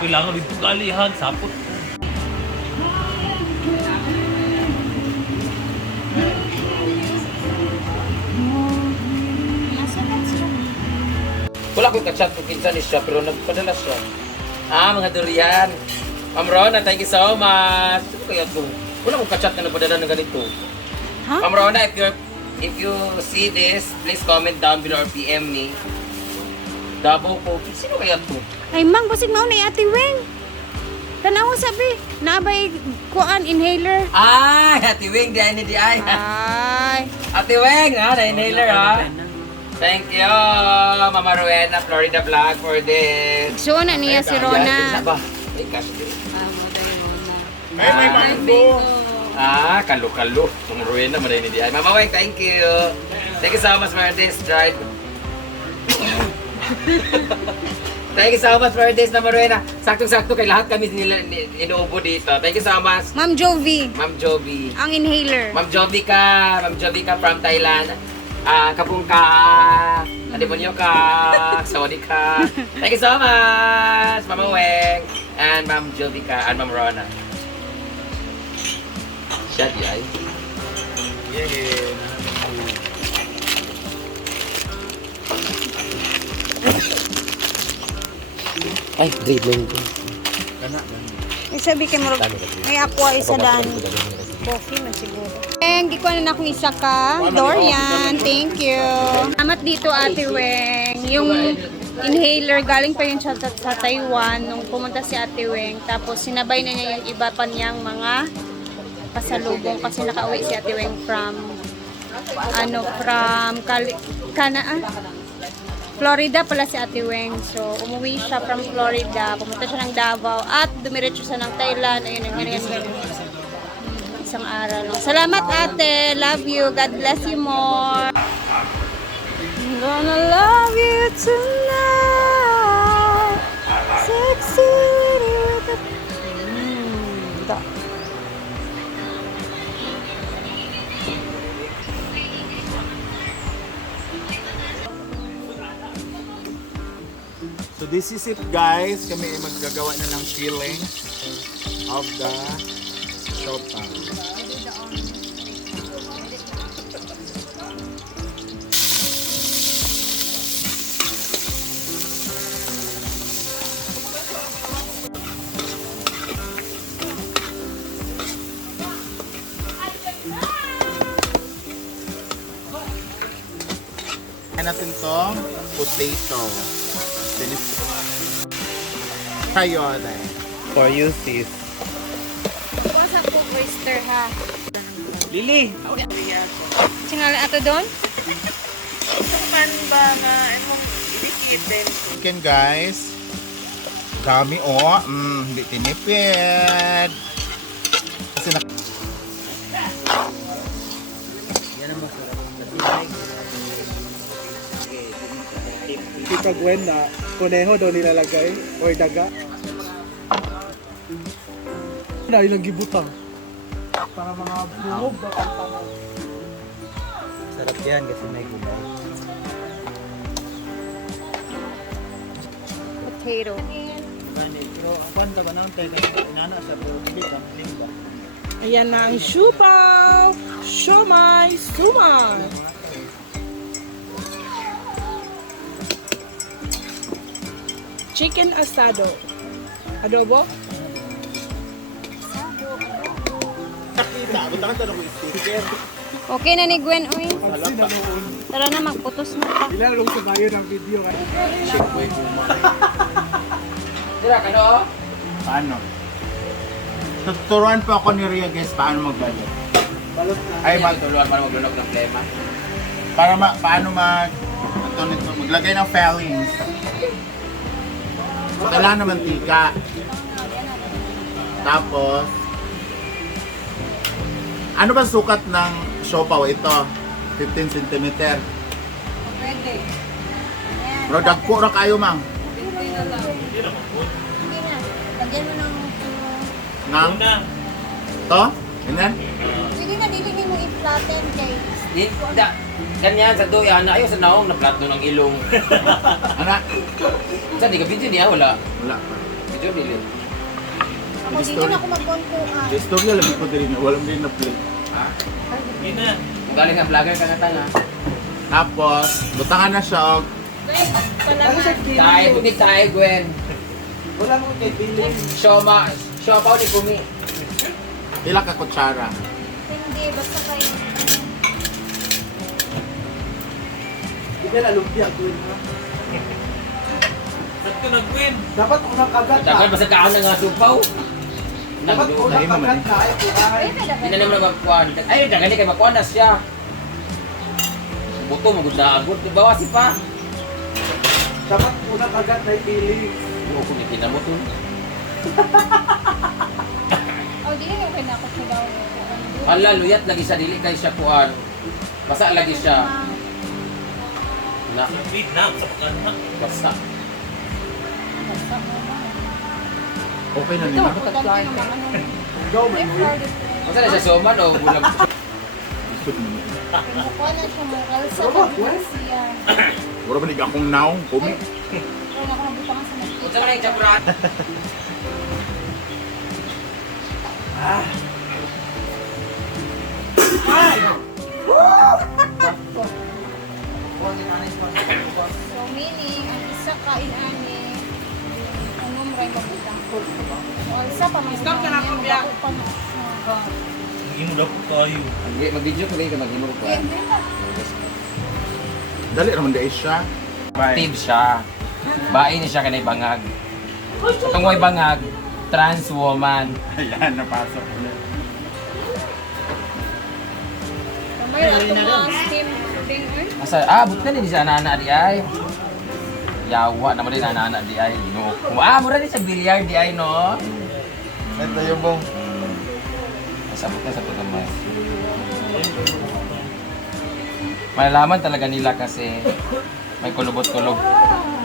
Kailangan dito kalihan, sapot. Wala akong kachat kung kinsa ni siya, pero nagpadala siya. Mga durian. Ma'am Rona, thank you so much. Ano kaya ito? Wala akong kachat na nagpadala ng ganito. Huh? Ma'am Rona, if you see this, please comment down below or PM me. Davao po. Sino kaya ito? Ay, mang, busig mo na Ate Weng. Tanaw sabi, nabay kuan inhaler. Ay, Ate Weng, di ay. Ay. Ate Weng, na inhaler ha. Thank you, Mama Rowena, Florida Vlog for this. So na niya si Rona. May cash din. May mango. Kalo-kalo. Mama Rowena, manay ni di ay. Mama Weng, thank you. Thank you so much for this drive. Thank you so much for this, Mama Rowena. Saktong-sakto kay lahat kami inuubo dito. Thank you so much. Ma'am Jovi, Ma'am Jovi. ang inhaler. Ma'am Jovica from Thailand. Kapungka, Adimonyo ka, Sawadee ka. Thank you so much, Mama Weng, and Ma'am Jovica, and Ma'am Rona. Shut your eyes. Ay, dribbling ko. May sabi kay Murag, may aqua isa dan. Coffee na siguro. Gikuha na akong isa ka. Dorian, thank you. Salamat dito, Ate Weng. Yung inhaler, galing pa yun sa Taiwan nung pumunta si Ate Weng. Tapos sinabay na niya yung iba pa niyang mga pasalubong kasi nakauwi si Ate Weng from Florida pala si Ate Weng. So, umuwi siya from Florida. Pumunta siya ng Davao at dumiretso siya ng Thailand. Ayun, isang araw lang. Salamat, ate. Love you. God bless you more. I'm gonna love you tonight. Sexy with the... So this is it, guys. Kami ay maggagawa na ng filling of the siopaw. Natin tong potato. Kayote. For you, sis. Basa po oyster ha. Lili! Singali ato doon? Chicken, guys. Dami hindi tinipid. Kasi Tita Gwen na kuneho daw nilalagay or daga. Na ilang gibutang. Para mga bungog ba ang Sarap yan kasi may gulay. Potato. Pero ang ba nang tayo inana sa hindi ka limba. Ayan na ang siopaw! Siomay! Sumay! Chicken asado. Adobo? nakita. Butangan tanong ko sticker. Okay na ni Gwen, uy. Tara na, magputos na pa. Ilalong sa bayo ng video. Dira ka no? Paano? Tuturuan pa ako ni Ria, guys, paano magbalot. Ay, magtuluan para maglunok ng plema. Paano maglagay ng fillings. Kailangan ng mantika. Tapos, ano ba sukat ng siopaw ito? 15 cm. Pwede. Pero dagko ra kayo, mang. Hindi na. Lagyan mo ng... Nang? To? Ganyan? Pwede na, dili mo i-flatten kay... Ganyan sa doyan na ayaw sa naong na plato ng ilong. Anak, Sa di ka video niya wala. wala pa. Video dili. Ako dito na ako magkontuan. Istorya lang ko din, walang din na play. Yun na. Kung galing ka vlogger ka na tanga. Tapos, butangan na siya og Tayo, buti tayo, Gwen. Wala mo kay Billy. Siopaw ni Kumi. pila ka kutsara. Hindi, basta kayo. Hindi na lumpia ko yun. Saan ko nag-win? Dapat unang kagat Dapat na. basta kaan na nga supaw. Dapat unang kagat na. Ay, kuhay. Hindi na naman magkuhan. Ay, dagani kay magkuhan na siya. Buto, magundaan. Bawasi pa. Dapat unang kagat na Billy. Oo, kung itin mo to. Oh, di na okay na ako sa daw. Hala, luyat lagi sa dili kay siya kuhan. Basa lagi siya. Na, Sa Vietnam, sa Pakana. basa. Okay na nila. Go, man. Basta na siya suman o bulag. Kinukuha na siya mo. Alsa ka siya. Wala ba nig akong naong, kumi. Kaya na ako nabutangan sa mga. Unsa man yung chaprat? So, meaning, ang isa kain ani, anong ray mabutang ko. So, alsa pa mga stop na ako biya. Hindi mo daw po tayo. Mag-video ko kayo, mag-imo ko. Dali naman dahil siya. Active siya. Bain niya siya kanay bangag. Kung may bangag, trans woman. Ayan, napasok ulit. May ato mga steam pudding eh. Asa, buti na din siya ana-ana di ay. Yawa naman din ana-ana di ay. No. Mura din sa bilyar di ay, no? Ito yung bong. Sabot na sa pagkamay. Malalaman talaga nila kasi may kulubot-kulub.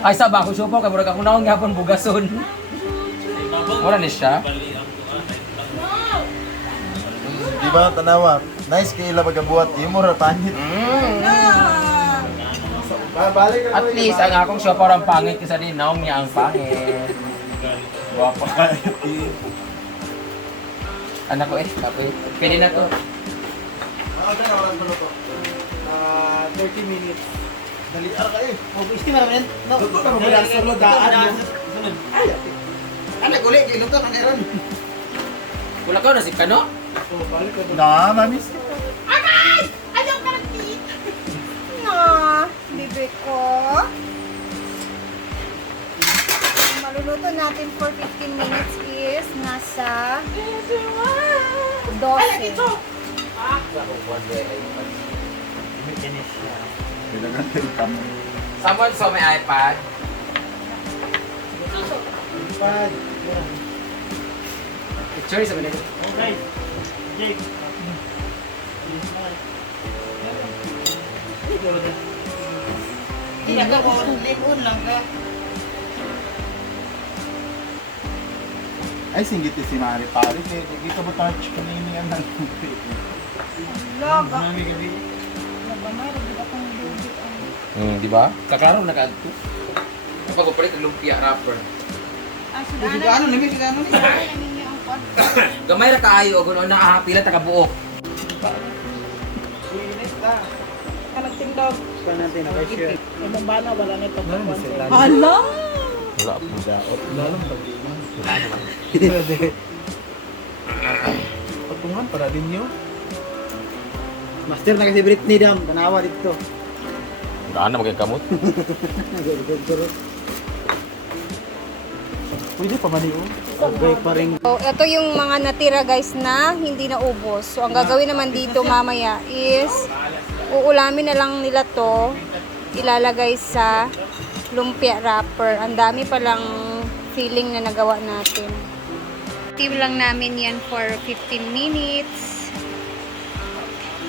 Ay, sa bako siya po, kaya murag ako naong yapon bugason. Mura ni siya. Di ba, tanawa? Nice kayo ila magabuhat. Imo ra panit. Babalik ka At least, ang akong siya parang pangit kasi din, naong niya ang pangit. Guwapa ka. Anak ko kapit. Pwede na to. Ano na oras ba to? 30 minutes. Dali ara kayo. O, gusto na rin. No, wala sa daan mo. Ay, ano uli, ginuto ka meron. Wala ka na si Kano? So, balik ka doon. Na, mamis. Bibi ko. Ang maluluto natin for 15 minutes is nasa 12. Kailangan tayo kami. Someone saw my iPad. Pad. Picture sa manila. Okay. Jake. Hindi ka mo, limon lang ka. Ay, singgit si Mari Pari. Dito ba tayo chicken ini yan ng Laga. Mami gabi. Laga, mayroon din akong lubi. Di ba? Kaklaro nag-adto. Kapag upalit ang lumpia wrapper. Ano, limit ka ano? ninyo ang kwan. Gamay ra kaayo og na pila ta ka buok. Init ka. Kanagtindog. Pa natin, okay, sure. Ibang bana, wala na ito. Hala! Wala po daot. Lalong pag-iwan. Patungan para din nyo. Master na kasi Britney Dam, tanawa dito. Daan na magkamot. Pwede pa maniyo. Okay pa rin. So, ito yung mga natira guys na hindi naubos. So, ang gagawin naman dito mamaya is uulamin na lang nila to, ilalagay sa lumpia wrapper. Ang dami palang filling na nagawa natin. Steam lang namin yan for 15 minutes.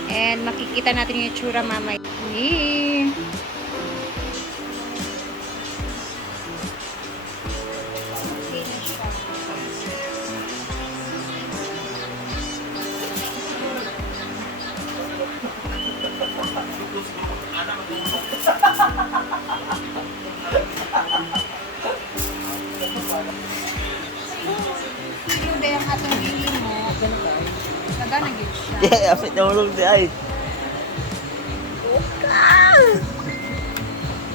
And makikita natin yung itsura mamaya. Yee! Okay na siya. Apit na ulog di ay.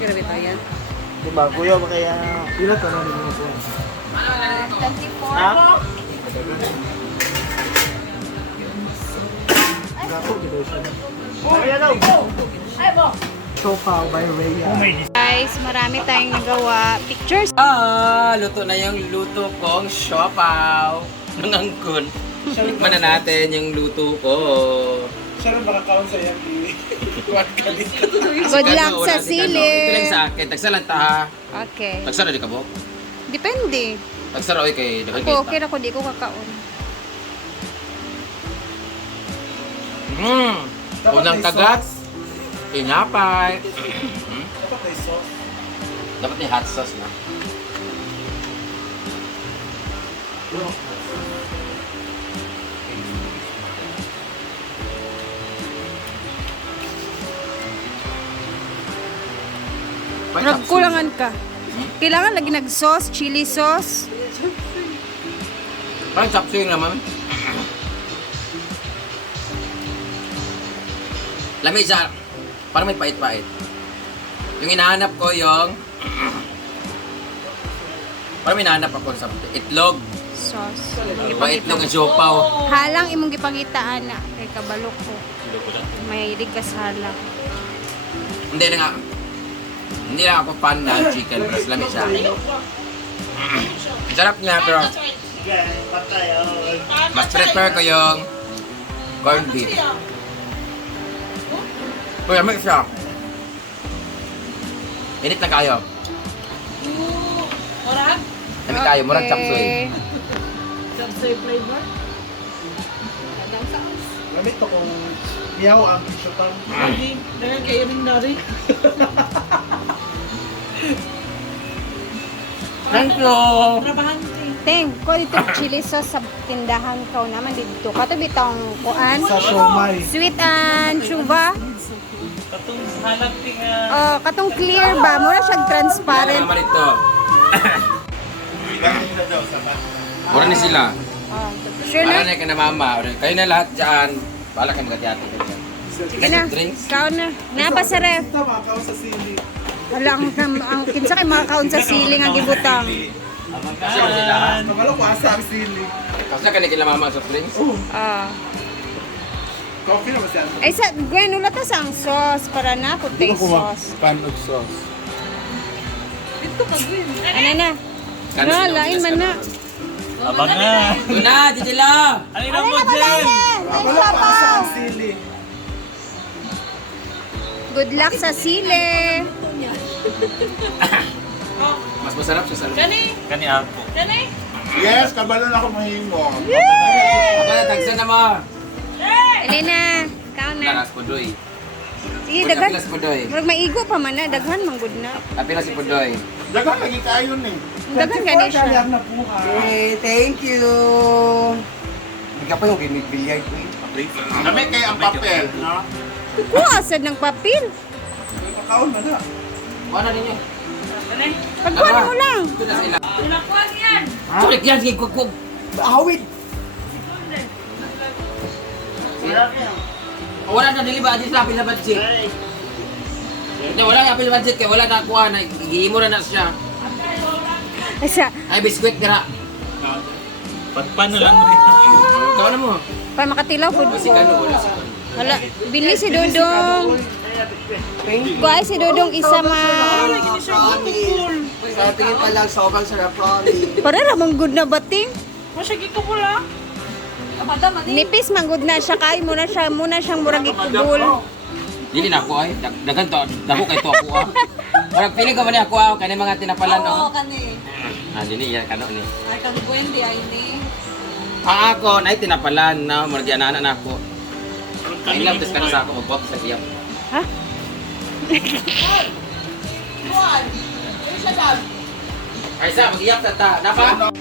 Grabe to yan. Diba, kuya, kaya... Pila ka na rin mga po. 24 Ha? po. Ako, dito siya. Kaya daw. Chopaw by Rhea. Guys, marami tayong nagawa. Pictures. Luto na yung luto kong siopaw. Nangangkon. Tikman na natin yung luto ko. Siya rin makakaon sa yan. Good luck sa Ito lang sili. sa akin. Tagsalan ta ha. Okay. Tagsara di ka mo? Depende. Tagsara oy kay dapat Ako, okay na ko. Di ko kakaon. Unang kagat. Tinapay. Dapat may sauce. Dapat may hot sauce na. Nagkulangan ka. Kailangan lagi nag-sauce, chili sauce. Parang chapsuy naman. Lamig siya. Parang may pait-pait. Yung hinahanap ko yung... Parang may hinahanap ako sa itlog. Sauce. Diba itlog ang siopaw. Halang imong gipangitaan na. Kay kabalok ko. May ligas halang. Hindi na nga. Hindi lang ako fan ng chicken breast. Lamig siya. Sarap niya pero mas prefer ko yung corned beef. Uy, lamig siya. Init na kayo. Lamig kayo, murag chapsuy. Lamit to kung miyaw ang shopan. Thank you! Teng, ko dito chili sauce sa tindahan ko naman dito. Kato bitong kuan. Sa siomay. Sweet and chuva. Katong halap tinga. Oh, katong clear ba? Mura siya transparent. Naman ito. Mura ni sila. Oh, sure Para na? na ka na mama. Kayo na lahat dyan. Bala kayo magkati-ati. Sige na. Drinks? Ikaw na. Napa sa ref. Tama, kao sa sili. Wala ang kinsa kay mga kaon sa siling ang gibutang. Kasi mo sila. Kabalo ko asa ang sili. Kasi ka na kila mama sa drinks. Ah. Coffee naman siya. Ay sa Gwen ulat ta sang sauce para na puting sauce. Pan of sauce. Ano na? No, lain man na. Abang na. Doon na, Jijila! Ano na mo, Jen? Kabalo ko asa ang sili. Good luck sa sili. Mas masarap sa salud. Kani ako. Yes, kabalo na ako mahimo. Ako na, tagsan na mo. Elena, ikaw na. Lakas po, Doy. Sige, daghan. Apilas po, Doy. Murag maigo pa man na, daghan man good na. Apilas si Pudoy. Dagan lagi kayo ni. Daghan gani siya. na buha. Thank you. Hindi ka pa yung binigbilyay ko eh. Kami kay ang papel, no? Kuasad ng papel. Makaon na na. Kuha na ninyo. Pagkuhan mo lang. Ito na sila. Sulit yan, sige, kuk. Awid. Wala na, dili ba? Adi sa apil na budget. Hindi, wala na apil na budget kaya wala na kuha na. Ihimo na siya. Asa, Ay, biskwit kira. Patpan na lang mo rin. Ikaw na mo. pa makatilaw po. Si Kano, wala si Kano. Wala, bili si Dodong. Guys, si Dodong isa man. Sa tingin ka lang, sobrang sarap Ronnie. Para ramang good na bating. Nipis man good na siya kay muna siyang murag ikubul. Dili na ako ay. Dagan to. Dako kay to ako ah. Parang feeling ko man ako ah. Kani mga tinapalan oh. kani. Dili yan kano ni. Ay, kami buwendi, ay ni. Ang ako na tinapalan na murag ana na ako. Ay lang tas kana sa ako magpop sa iyam. Ha? Juan! Yung siya dam. Ay sa mag-iyap sa ta. Napa?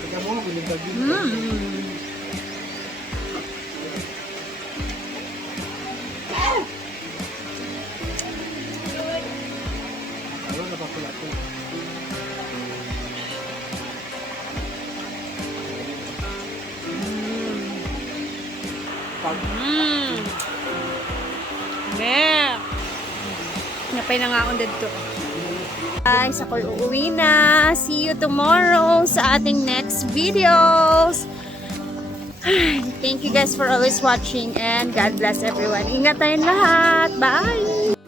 Teka mo, binigagi. Ano na pa pala ito? Ne. Napay na nga akong dito. Guys, ako'y uuwi na. See you tomorrow sa ating next videos. Thank you guys for always watching and God bless everyone. Ingat tayong lahat. Bye!